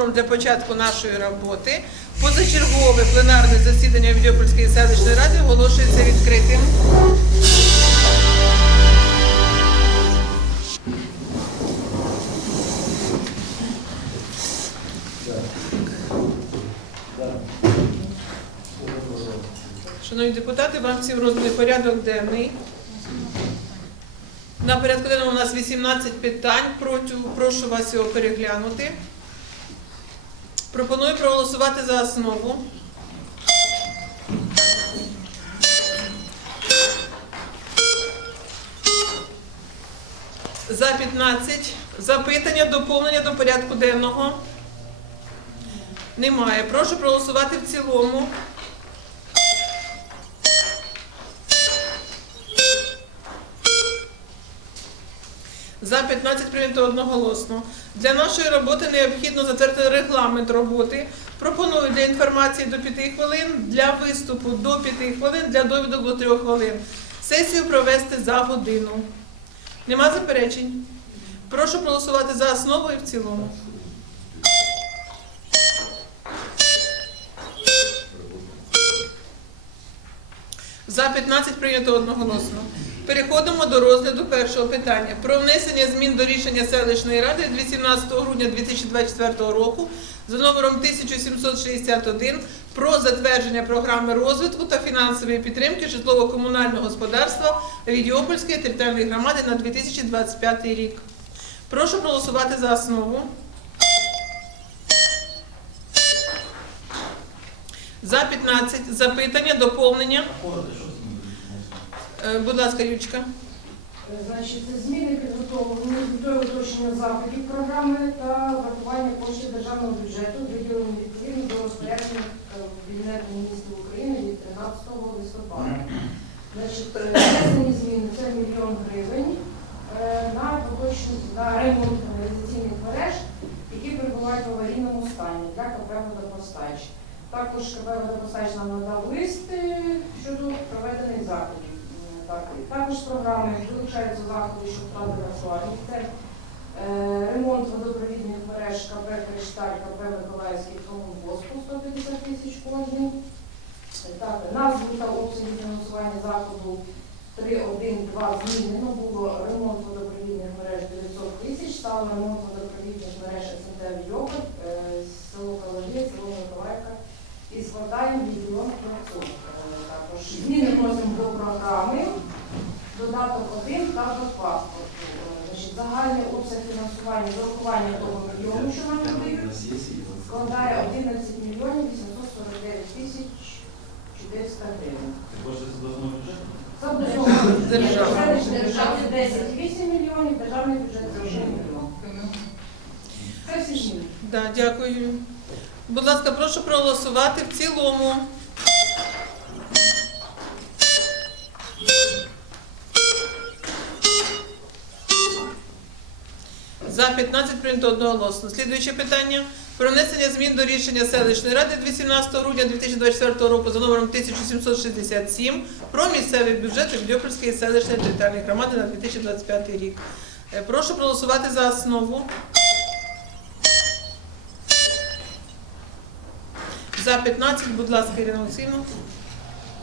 кворум для початку нашої роботи. Позачергове пленарне засідання Відьопольської селищної ради оголошується відкритим. Шановні депутати, вам всім розданий порядок денний. На порядку денному у нас 18 питань. Прошу вас його переглянути. Пропоную проголосувати за основу. За 15. Запитання, доповнення до порядку денного. Немає. Прошу проголосувати в цілому. За 15 прийнято одноголосно. Для нашої роботи необхідно затвердити регламент роботи. Пропоную для інформації до 5 хвилин, для виступу до 5 хвилин, для довідок до 3 хвилин. Сесію провести за годину. Нема заперечень? Прошу проголосувати за основу і в цілому. За 15 прийнято одноголосно. Переходимо до розгляду першого питання про внесення змін до рішення селищної ради 18 грудня 2024 року за номером 1761 про затвердження програми розвитку та фінансової підтримки житлово-комунального господарства Відіопольської територіальної громади на 2025 рік. Прошу проголосувати за основу. За 15 запитання, доповнення. Е, Будь ласка, Ючка. Значить, зміни підготовлені з уточнення заходів програми та врахування коштів державного бюджету, виділені відповідно до розпорядження е, Кабінету міністрів України від 13 листопада. Значить, е, внесені зміни це мільйон гривень е, на поточність на ремонт каналізаційних мереж, які перебувають в аварійному стані для КП «Водопостач». Також КП «Водопостач» нам надав лист е, щодо проведених заходів. Е, Так, і також з програми вилучаються заходи, що втратили актуальність. Це е, ремонт водопровідних мереж КП Кришталь, КП Миколаївський комунбоспу 150 тисяч кожен. Так, назву та обсяги фінансування заходу 3.1.2 змінено було ремонт водопровідних мереж 900 тисяч, стало ремонт водопровідних мереж СНТ Йогурт, село Калажі, село Миколаївка і складаємо мільйон 500. Е, Також зміни до програми, додаток 1 та до паспорту. Значить, загальний обсяг фінансування з урахуванням того мільйону, що нам потрібно, складає 11 мільйонів 849 тисяч 400 гривень. Це Державний. бюджет 10,8 мільйонів, державний бюджет 1 мільйон. Це всі зміни. Да, дякую. Будь ласка, прошу проголосувати в цілому. За 15 прийнято одноголосно. Слідуюче питання про внесення змін до рішення селищної ради 18 грудня 2024 року за номером 1767 про місцевий бюджет Відьопольської селищної територіальної громади на 2025 рік. Е, Прошу проголосувати за основу. За 15, будь ласка, Ірина Олексійовна.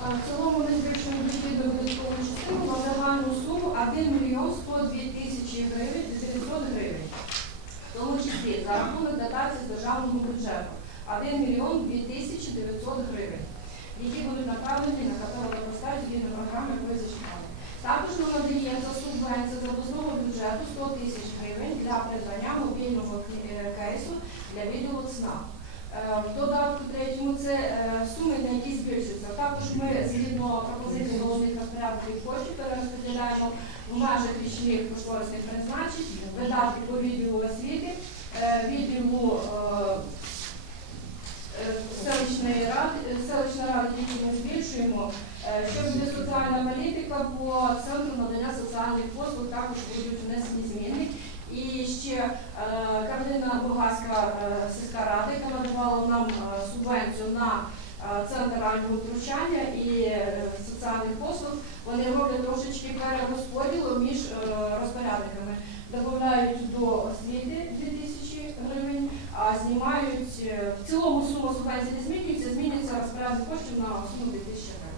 В цілому ми збільшуємо відповідну видаткову частину на загальну суму 1 мільйон 102 тисячі гривень 900 гривень. В тому числі за рахунок дотації з державного бюджету 1 мільйон 2900 гривень, які будуть направлені на капітал згідно програми якої зачитали. Також ми надаємо за субвенцію з обласного бюджету 100 тисяч гривень для придбання мобільного е, кейсу для відділу ЦНА. Е, В додатку третьому це е, суми, на які збільшуються. Також ми згідно пропозиції головних розпорядків коштів перерозподіляємо в межах річних кошторисних призначень видатки по відділу освіти, е, відділу селищної ради, селищної ради, які ми збільшуємо, е, що буде соціальна політика по центру надання соціальних послуг, також будуть внесені зміни. І ще е, Катерина Бургаська е, сільська рада, яка надавала нам е, субвенцію на центр втручання і соціальних послуг, вони роблять трошечки перерозподілу між розпорядниками. Додають до освіти 2 тисячі гривень, а знімають в цілому сума субвенції не змінюється, змінюється розпорядник коштів на суму 2000 гривень.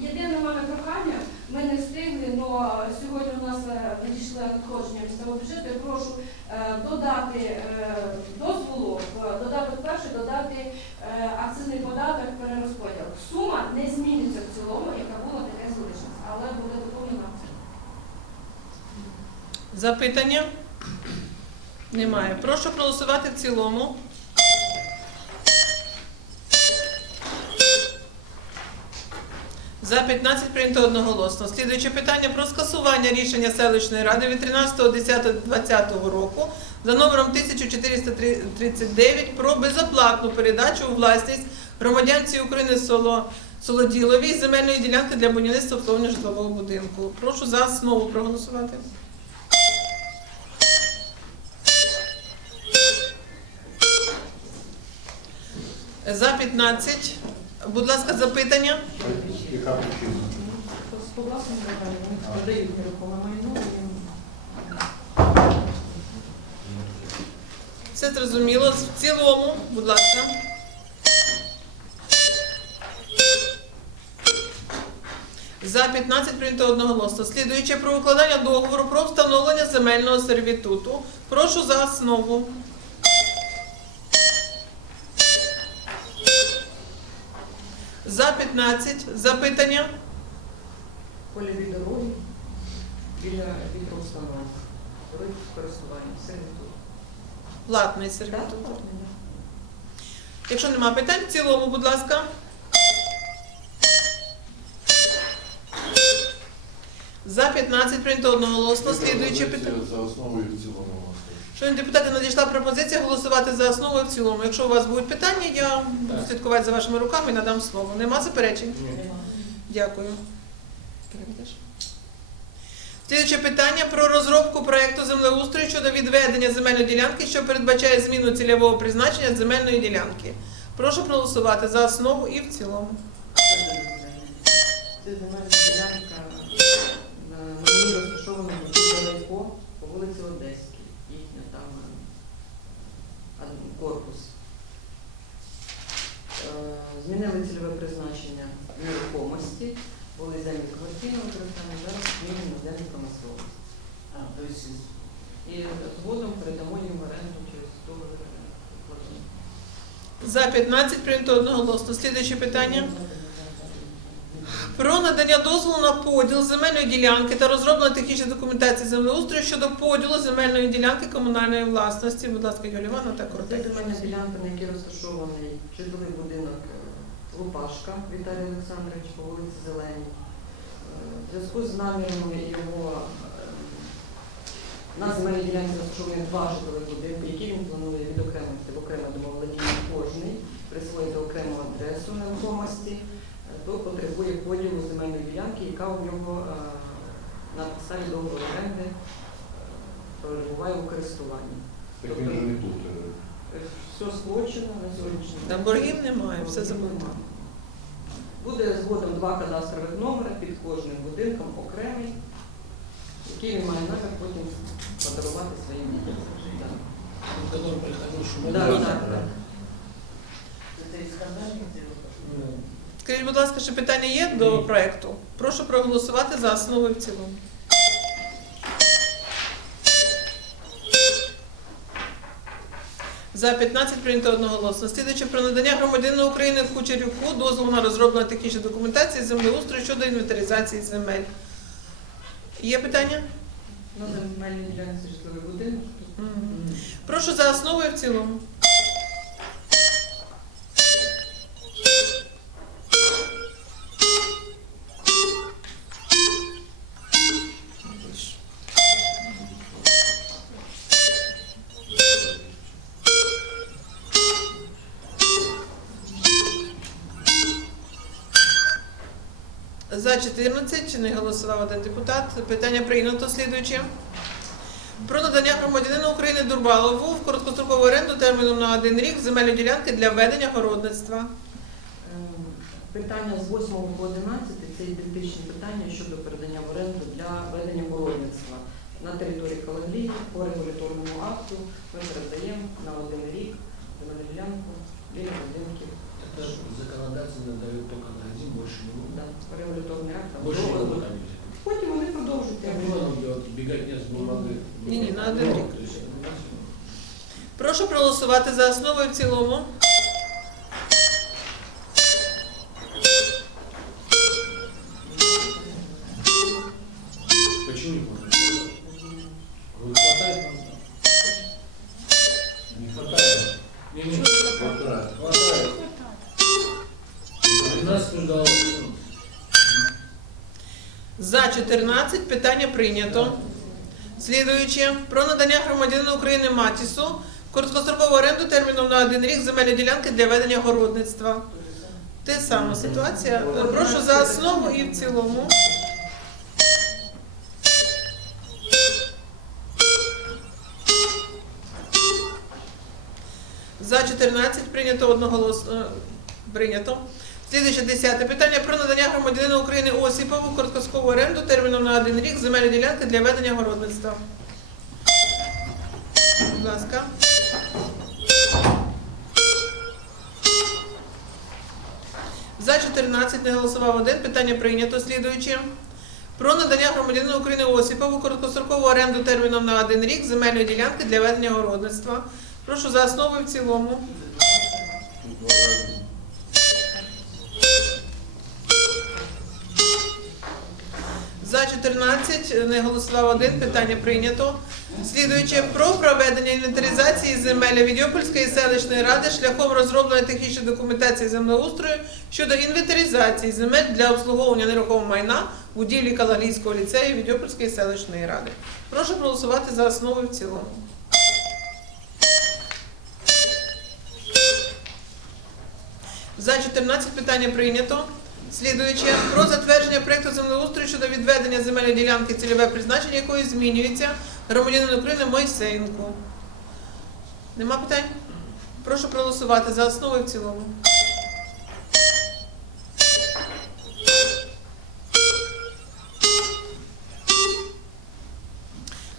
Єдине в мене прохання, ми не встигли, але сьогодні у нас е, надійшли надходження місцевого бюджету. Я прошу е, додати е, дозволу, в додаток перший додати е, акцизний податок перерозподіл. Сума не зміниться в цілому, яка була таке залишилась, але буде доповнена. Запитання? Немає. Прошу проголосувати в цілому. За 15 прийнято одноголосно. Слідуюче питання про скасування рішення селищної ради від 13.10.2020 року за номером 1439 про безоплатну передачу у власність громадянці України село Солоділовій земельної ділянки для будівництва обслуговування житлового будинку. Прошу за основу проголосувати. За 15. Будь ласка, запитання. Яка причина? З власним вони продають нерухоме майно. Все зрозуміло. В цілому, будь ласка. За 15 прийнято одноголосно. Слідуюче про укладання договору про встановлення земельного сервітуту. Прошу за основу. За 15. Запитання. Польові дороги біля вітроустановок. Дороги користування Сервітур. Платний сервітут. Якщо нема питань, в цілому, будь ласка. За 15 прийнято одноголосно. Слідуюче питання. За основу і в цілому. Шановні депутати, надійшла пропозиція голосувати за основу і в цілому. Якщо у вас будуть питання, я буду слідкувати за вашими руками і надам слово. Нема заперечень? Дякую. Переведеш? Слідуюче питання про розробку проекту землеустрою щодо відведення земельної ділянки, що передбачає зміну цільового призначення земельної ділянки. Прошу проголосувати за основу і в цілому. Мені розташована недалеко по вулиці Одеській. Їхня там е, корпус. Е, Змінили цільове призначення нерухомості, були землі комерційного використання, зараз змінено землі промисловості. І згодом передамо їм в оренду через договір платежу. За 15 прийнято одноголосно. Слідуюче питання. Про надання дозволу на поділ земельної ділянки та розроблення технічної документації землеустрою щодо поділу земельної ділянки комунальної власності. Будь ласка, Юлія Івановна, так Це коротенько. земельна ділянка, на якій розташований житловий будинок е, Лупашка Віталій Олександрович по вулиці Зеленій. Е, В зв'язку з намірами його е, на земельній ділянці розташовані два житлові будинки, які він планує відокремити в окреме домоволодіння кожний, присвоїти окрему адресу нерухомості, е, то потребує поділу земельної ділянки, яка у нього е, на підставі договору оренди е, перебуває у користуванні. Так він не тут. е. Все сплочено на сьогоднішній Та боргів немає, все Боргів Буде згодом два кадастрових номери під кожним будинком окремий, який він має намір потім подарувати своїм дітям. Да, да, да. Скажіть, будь ласка, ще питання є до проекту? Прошу проголосувати за основу і в цілому. За 15 прийнято одноголосно. Слідуючи про надання громадянину України Кучерюку дозволу на розроблення технічної документації землеустрою щодо інвентаризації земель. Є питання? На земельній ділянці житловий будинок. Прошу за основу і в цілому. За 14 чи не голосував один депутат. Питання прийнято слідуюче. Про надання громадянину України Дурбалову в короткострокову оренду терміном на один рік земельної ділянки для ведення городництва. Ем, Питання з 8 по 11 це ідентичні питання щодо передання в оренду для ведення городництва на території Калаглії по регуляторному акту. Ми передаємо на один рік Корнієнко, біля будинків. Законодательно дает только на один, больше не Да, будет. регуляторний акт. никуда не взять. Потім вони продовжують. Бегать не с бумагой. Не-не, на один рік. То есть, максимум. Прошу проголосувати за основу і в цілому. 14 питання прийнято. Слідуюче про надання громадянину України Матісу короткострокову оренду терміном на один рік земельної ділянки для ведення городництва. Те сама ситуація. Прошу за основу і в цілому. За 14 прийнято одноголосно. Прийнято. Слідуюче десяте питання про надання громадянину України Осіпову короткострокову оренду терміном на один рік земельної ділянки для ведення городництва. Будь ласка. За 14 не голосував один. Питання прийнято. Слідуюче. Про надання громадянину України Осіпову короткострокову оренду терміном на один рік земельної ділянки для ведення городництва. Прошу за основу і в цілому. Не голосував один. Питання прийнято. Слідуючи про проведення інвентаризації земель Відьопольської селищної ради шляхом розроблення технічної документації землеустрою щодо інвентаризації земель для обслуговування нерухомого майна будівлі Калаглійського ліцею Відьопольської селищної ради. Прошу проголосувати за основу в цілому. За 14 питання прийнято. Слідуюче про затвердження проекту землеустрою щодо відведення земельної ділянки, цільове призначення якої змінюється громадянин України Мойсеєнку. Нема питань? Прошу проголосувати за основу і в цілому.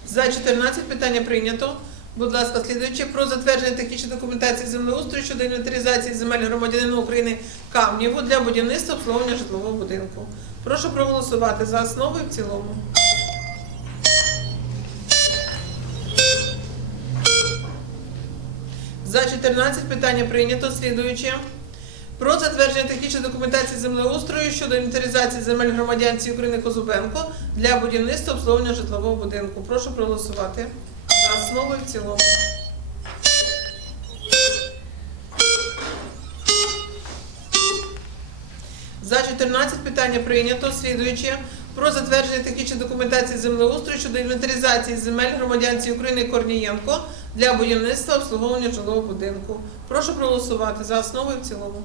За 14 питання прийнято. Будь ласка, слідуючи про затвердження технічної документації землеустрою щодо інвентаризації земель громадянина України Камнєву для будівництва обслуговування житлового будинку. Прошу проголосувати за основу і в цілому. За 14 питання прийнято. Слідуюче. Про затвердження технічної документації землеустрою щодо інвентаризації земель громадянці України Козубенко для будівництва обслуговування житлового будинку. Прошу проголосувати основу і в цілому. За 14 питання прийнято. Слідуюче про затвердження технічної документації землеустрою щодо інвентаризації земель громадянці України Корнієнко для будівництва обслуговування жилого будинку. Прошу проголосувати за основу і в цілому.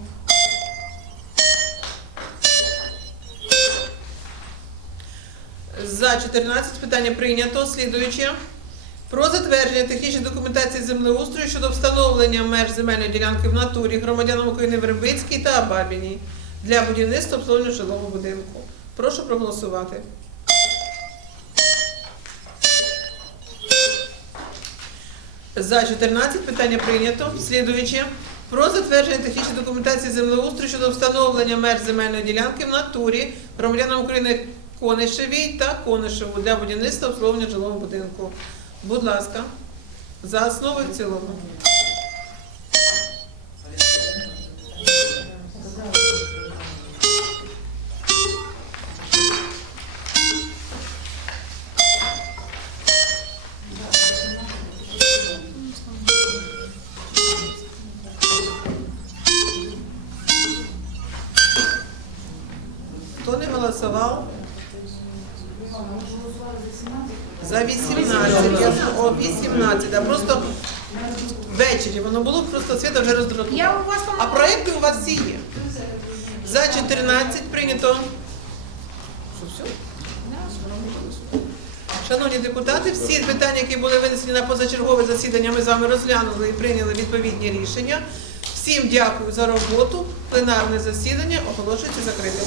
За 14 питання прийнято. Слідуюче. Про затвердження технічної документації землеустрою щодо встановлення меж земельної ділянки в натурі громадянам України Вербицькій та Бабіній для будівництва обслуговування жилого будинку. Прошу проголосувати. За 14 питання прийнято. Слідуюче. Про затвердження технічної документації землеустрою щодо встановлення меж земельної ділянки в натурі громадянам України Конишевій та Конишеву для будівництва обслуговування жилого будинку. Будь ласка, за основу в цілому. Просто ввечері воно було, просто світа вже вас А проекти у вас всі є. За 14 прийнято. Що, все? Шановні депутати, всі питання, які були винесені на позачергове засідання, ми з вами розглянули і прийняли відповідні рішення. Всім дякую за роботу. Пленарне засідання оголошується закритим.